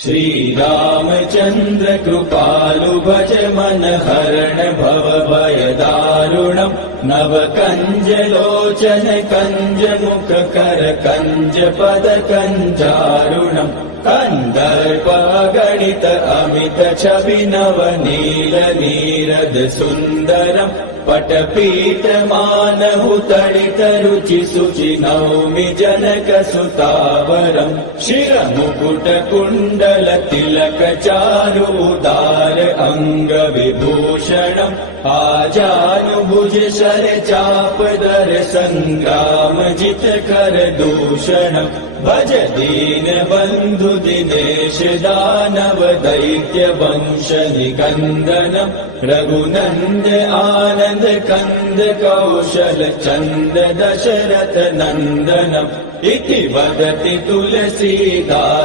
श्रीरामचन्द्र कृपालु भज मन हरण भव भय दारुणम् नव कंज लोचन कंज मुख कर कंज पद कंजारुणम् कंदर्प गणित अमित छवि नव नील नीरद सुन्दरम् पटपीठ मानहु तडित रुचि सुचि नौमि जनक सुतावरम् शिर मुकुट कुण्डल तिलक चारु उदार अंग विभूषणम् आजानुभुज शर चाप दर संग्राम जित कर दूषणम् भज दीन बंधु दिनेश दानव दैत्य वंश निकंदनम् रघुनंद आनंद कंद कौशल चंद दशरथ नंदनम् इति वदति तुलसीदास।